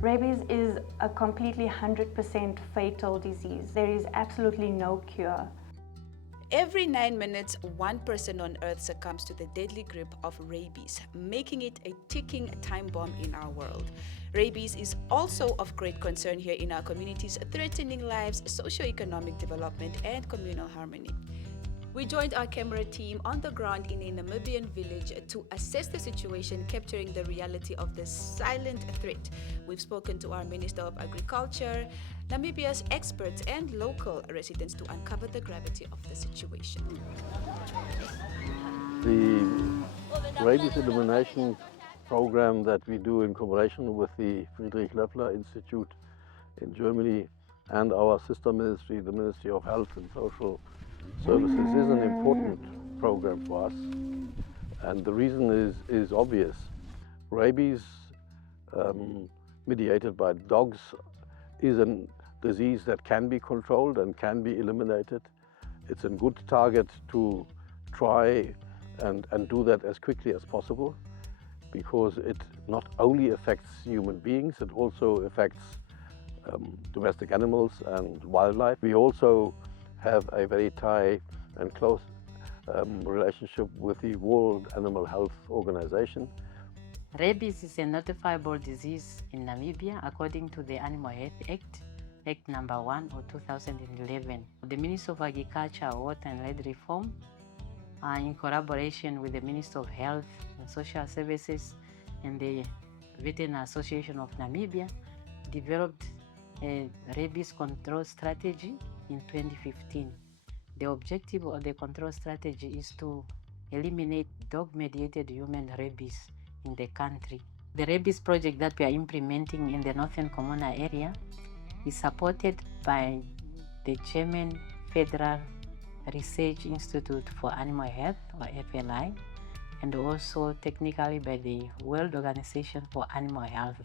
Rabies is a completely 100% fatal disease. There is absolutely no cure. Every 9 minutes, one person on Earth succumbs to the deadly grip of rabies, making it a ticking time bomb in our world. Rabies is also of great concern here in our communities, threatening lives, socio-economic development, and communal harmony. We joined our camera team on the ground in a Namibian village to assess the situation, capturing the reality of the silent threat. We've spoken to our Minister of Agriculture, Namibia's experts, and local residents to uncover the gravity of the situation. The rabies elimination program that we do in cooperation with the Friedrich Loeffler Institute in Germany and our sister ministry, the Ministry of Health and Social Services, is an important program for us, and the reason is obvious. Rabies mediated by dogs is a disease that can be controlled and can be eliminated. It's a good target to try and do that as quickly as possible, because it not only affects human beings, it also affects domestic animals and wildlife. We also have a very tight and close relationship with the World Animal Health Organization. Rabies is a notifiable disease in Namibia according to the Animal Health Act, Act number 1 of 2011. The Ministry of Agriculture, Water and Land Reform, in collaboration with the Ministry of Health and Social Services and the Veterinary Association of Namibia, developed a rabies control strategy in 2015. The objective of the control strategy is to eliminate dog-mediated human rabies in the country. The rabies project that we are implementing in the Northern Comuna area is supported by the German Federal Research Institute for Animal Health, or FLI, and also technically by the World Organization for Animal Health,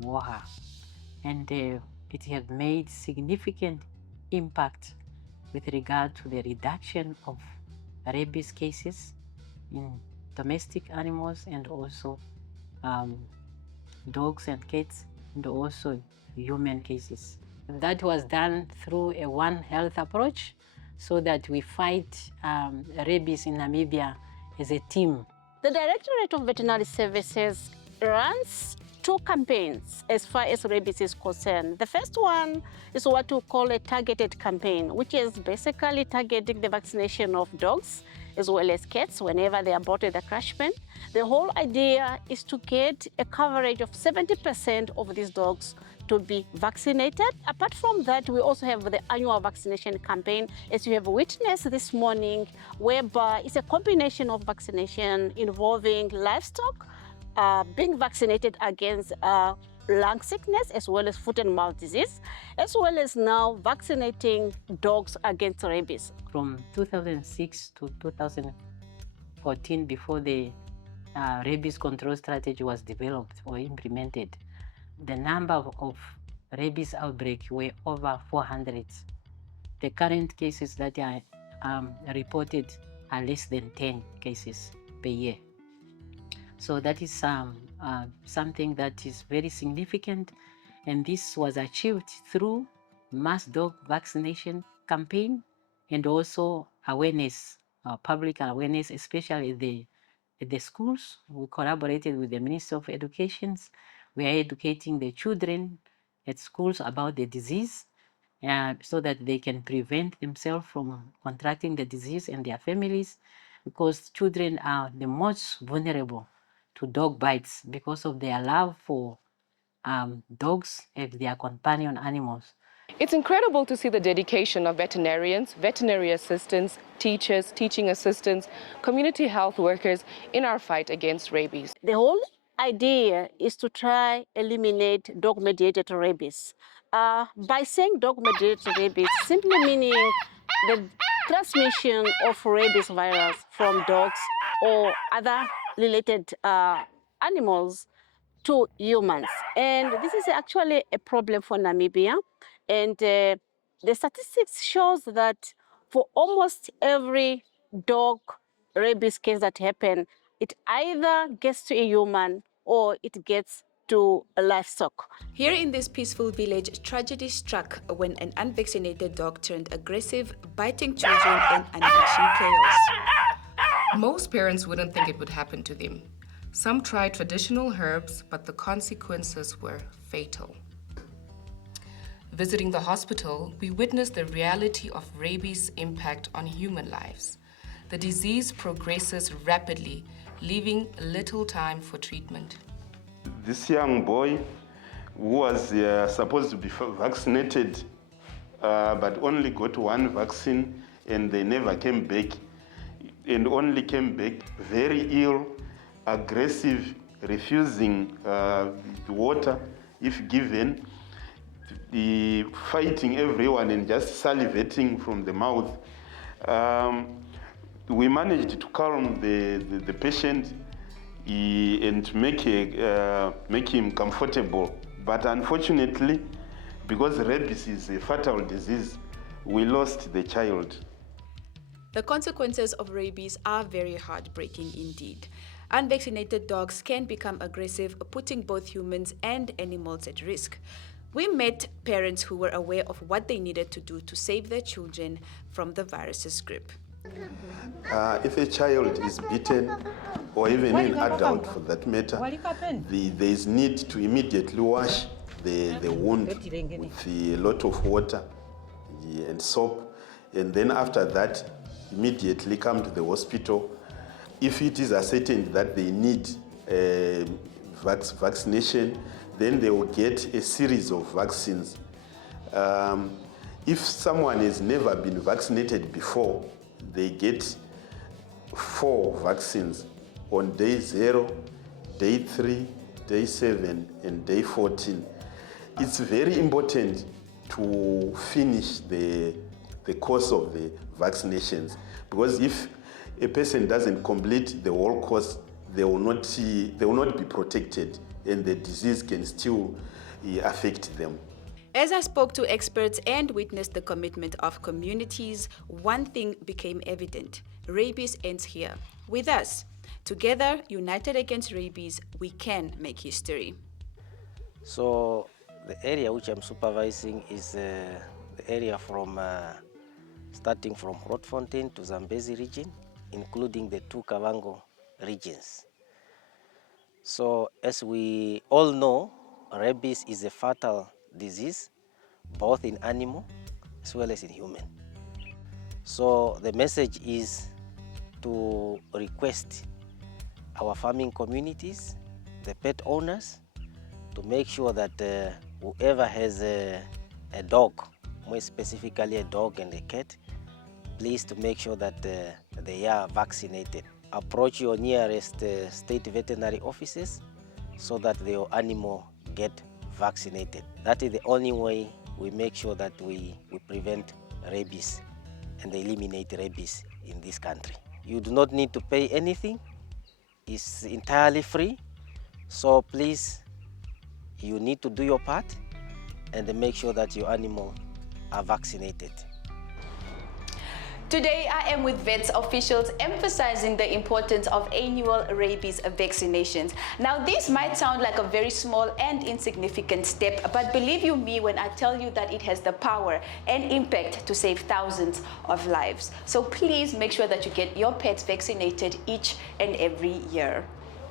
WHA. And it has made significant impact with regard to the reduction of rabies cases in domestic animals and also dogs and cats, and also human cases. That was done through a One Health approach, so that we fight rabies in Namibia as a team. The Directorate of Veterinary Services runs 2 campaigns as far as rabies is concerned. The first one is what we call a targeted campaign, which is basically targeting the vaccination of dogs as well as cats whenever they are brought with a crash pen. The whole idea is to get a coverage of 70% of these dogs to be vaccinated. Apart from that, we also have the annual vaccination campaign, as you have witnessed this morning, whereby it's a combination of vaccination involving livestock being vaccinated against lung sickness as well as foot and mouth disease, as well as now vaccinating dogs against rabies. From 2006 to 2014, before the rabies control strategy was developed or implemented, the number of rabies outbreaks were over 400. The current cases that are reported are less than 10 cases per year. So that is something that is very significant, and this was achieved through mass dog vaccination campaign and also awareness, public awareness, especially at the schools. We collaborated with the Ministry of Education. We are educating the children at schools about the disease so that they can prevent themselves from contracting the disease and their families, because children are the most vulnerable to dog bites because of their love for dogs as their companion animals. It's incredible to see the dedication of veterinarians, veterinary assistants, teachers, teaching assistants, community health workers in our fight against rabies. The whole idea is to try eliminate dog-mediated rabies. By saying dog-mediated rabies, simply meaning the transmission of rabies virus from dogs or other related animals to humans. And this is actually a problem for Namibia. And the statistics shows that for almost every dog rabies case that happens, it either gets to a human or it gets to livestock. Here in this peaceful village, tragedy struck when an unvaccinated dog turned aggressive, biting children and unleashing chaos. Most parents wouldn't think it would happen to them. Some tried traditional herbs, but the consequences were fatal. Visiting the hospital, we witnessed the reality of rabies' impact on human lives. The disease progresses rapidly, leaving little time for treatment. This young boy who was supposed to be vaccinated, but only got one vaccine and they never came back, and only came back very ill, aggressive, refusing water if given, fighting everyone and just salivating from the mouth. We managed to calm the patient and make him comfortable. But unfortunately, because rabies is a fatal disease, we lost the child. The consequences of rabies are very heartbreaking indeed. Unvaccinated dogs can become aggressive, putting both humans and animals at risk. We met parents who were aware of what they needed to do to save their children from the virus's grip. If a child is bitten, or even an adult for that matter, there is need to immediately wash the wound with a lot of water and soap, and then after that, immediately come to the hospital. If it is ascertained that they need vaccination, then they will get a series of vaccines. If someone has never been vaccinated before, they get 4 vaccines on day 0, day 3, day 7, and day 14. It's very important to finish the course of the vaccinations, because if a person doesn't complete the whole course, they will not be protected, and the disease can still affect them. As I spoke to experts and witnessed the commitment of communities, one thing became evident: rabies ends here, with us. Together, united against rabies, we can make history. So the area which I'm supervising is the area from starting from Grootfontein to Zambezi region, including the 2 Kavango regions. So as we all know, rabies is a fatal disease, both in animal as well as in human. So the message is to request our farming communities, the pet owners, to make sure that whoever has a dog, more specifically a dog and a cat, please to make sure that they are vaccinated. Approach your nearest state veterinary offices so that your animal get vaccinated. That is the only way we make sure that we prevent rabies and eliminate rabies in this country. You do not need to pay anything. It's entirely free. So please, you need to do your part and make sure that your animal are vaccinated. Today, I am with vets officials emphasizing the importance of annual rabies vaccinations. Now, this might sound like a very small and insignificant step, but believe you me when I tell you that it has the power and impact to save thousands of lives. So please make sure that you get your pets vaccinated each and every year.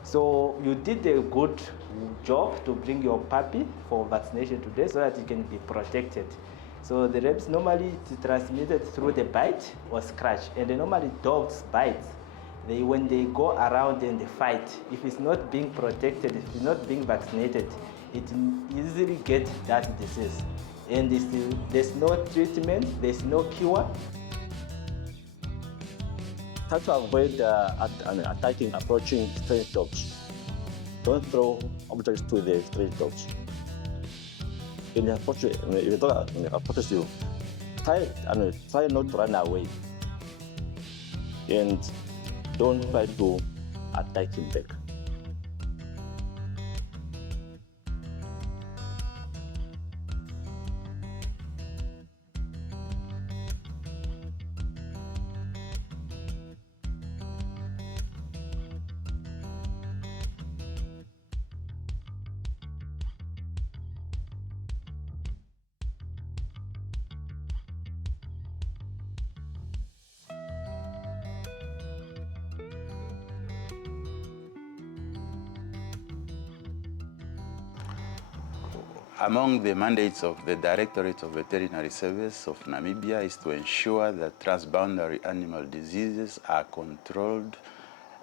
So you did a good job to bring your puppy for vaccination today so that it can be protected. So the rabies normally is transmitted through the bite or scratch, and normally dogs bite. When they go around and they fight, if it's not being protected, if it's not being vaccinated, it easily gets that disease. And there's no treatment, there's no cure. How to avoid approaching stray dogs. Don't throw objects to the stray dogs. When the dog approaches you, try not to run away, and don't try to attack him back. Among the mandates of the Directorate of Veterinary Service of Namibia is to ensure that transboundary animal diseases are controlled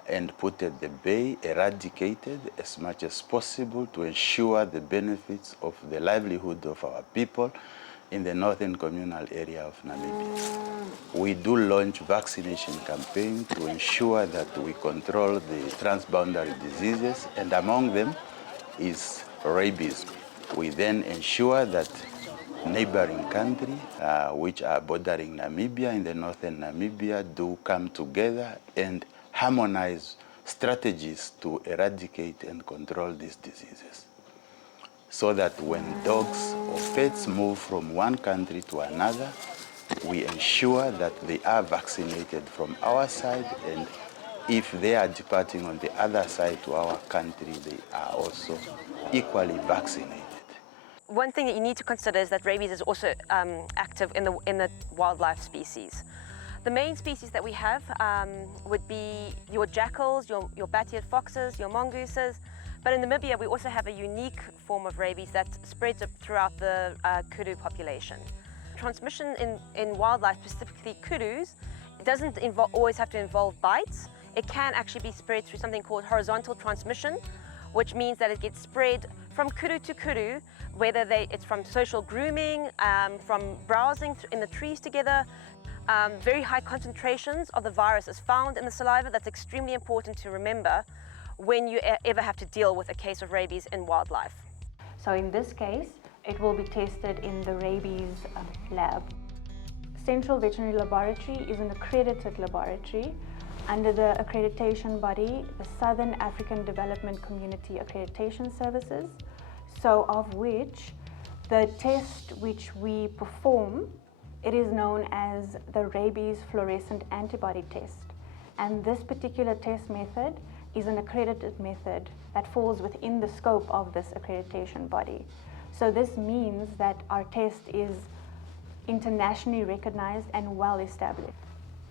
and put at the bay, eradicated as much as possible to ensure the benefits of the livelihood of our people in the northern communal area of Namibia. We do launch vaccination campaigns to ensure that we control the transboundary diseases, and among them is rabies. We then ensure that neighboring countries, which are bordering Namibia in the northern Namibia, do come together and harmonize strategies to eradicate and control these diseases, so that when dogs or pets move from one country to another, we ensure that they are vaccinated from our side, and if they are departing on the other side to our country, they are also equally vaccinated. One thing that you need to consider is that rabies is also active in the wildlife species. The main species that we have would be your jackals, your bat-eared foxes, your mongooses, but in Namibia we also have a unique form of rabies that spreads throughout the kudu population. Transmission in wildlife, specifically kudus, it doesn't always have to involve bites. It can actually be spread through something called horizontal transmission, which means that it gets spread from kudu to kudu, whether it's from social grooming, from browsing in the trees together. Very high concentrations of the virus is found in the saliva. That's extremely important to remember when you ever have to deal with a case of rabies in wildlife. So in this case, it will be tested in the rabies lab. Central Veterinary Laboratory is an accredited laboratory under the accreditation body, the Southern African Development Community Accreditation Services, so of which the test which we perform, it is known as the rabies fluorescent antibody test. And this particular test method is an accredited method that falls within the scope of this accreditation body. So this means that our test is internationally recognized and well established.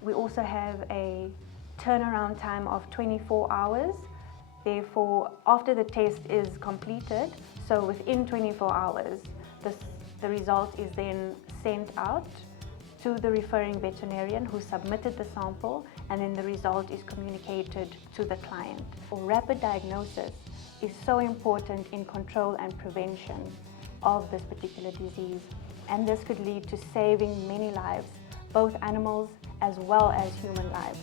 We also have a turnaround time of 24 hours. Therefore, after the test is completed, so within 24 hours, the result is then sent out to the referring veterinarian who submitted the sample, and then the result is communicated to the client. Rapid diagnosis is so important in control and prevention of this particular disease, and this could lead to saving many lives, both animals as well as human lives.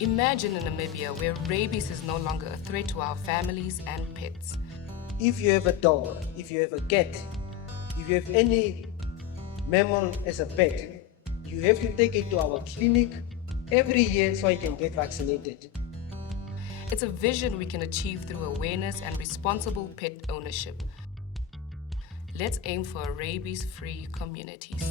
Imagine in Namibia where rabies is no longer a threat to our families and pets. If you have a dog, if you have a cat, if you have any mammal as a pet, you have to take it to our clinic every year so it can get vaccinated. It's a vision we can achieve through awareness and responsible pet ownership. Let's aim for rabies-free communities.